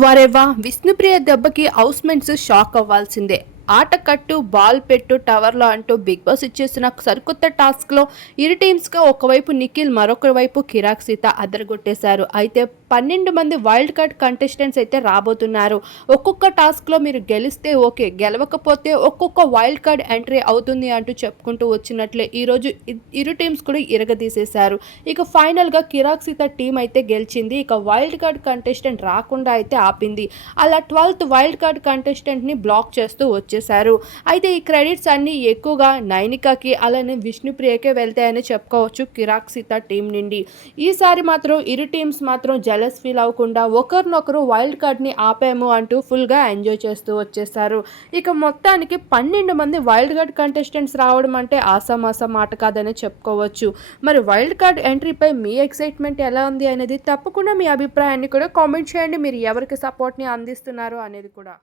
వరేవా విష్ణుప్రియ దెబ్బకి housemates shock అవ్వాల్సిందే. ఆట కట్టు బాల్ పెట్టు టవర్లో అంటూ బిగ్ బాస్ ఇచ్చేసిన సరికొత్త టాస్క్లో ఇరు టీమ్స్గా ఒకవైపు నిఖిల్ మరొక వైపు కిరాక్ సీత అదరగొట్టేశారు. అయితే పన్నెండు మంది వైల్డ్ కార్డ్ కంటెస్టెంట్స్ అయితే రాబోతున్నారు. ఒక్కొక్క టాస్క్లో మీరు గెలిస్తే ఓకే గెలవకపోతే ఒక్కొక్క వైల్డ్ కార్డ్ ఎంట్రీ అవుతుంది అంటూ చెప్పుకుంటూ వచ్చినట్లే ఈరోజు ఇరు టీమ్స్ కూడా ఇరగదీసేశారు. ఇక ఫైనల్గా కిరాక్ సీత టీం అయితే గెలిచింది. ఇక వైల్డ్ కార్డ్ కంటెస్టెంట్ రాకుండా అయితే ఆపింది. అలా ట్వెల్త్ వైల్డ్ కార్డ్ కంటెస్టెంట్ని బ్లాక్ చేస్తూ ఇచ్చేశారు అయితే ఈ క్రెడిట్స్ అన్నీ ఎక్కువగా నైనికాకి అలానే విష్ణుప్రియకే వెళ్తాయని చెప్పుకోవచ్చు కిరాక్ సీత టీం నుండి. ఈసారి మాత్రం ఇరు టీమ్స్ మాత్రం జలస్ ఫీల్ అవ్వకుండా ఒకరినొకరు వైల్డ్ కార్డ్ని ఆపాము అంటూ ఫుల్గా ఎంజాయ్ చేస్తూ వచ్చేసారు ఇక మొత్తానికి పన్నెండు మంది వైల్డ్ కార్డ్ కంటెస్టెంట్స్ రావడం అంటే ఆసామాసా మాట కాదని చెప్పుకోవచ్చు. మరి వైల్డ్ కార్డ్ ఎంట్రీపై మీ ఎక్సైట్మెంట్ ఎలా ఉంది అనేది తప్పకుండా మీ అభిప్రాయాన్ని కూడా కామెంట్ చేయండి. మీరు ఎవరికి సపోర్ట్ని అందిస్తున్నారు అనేది కూడా.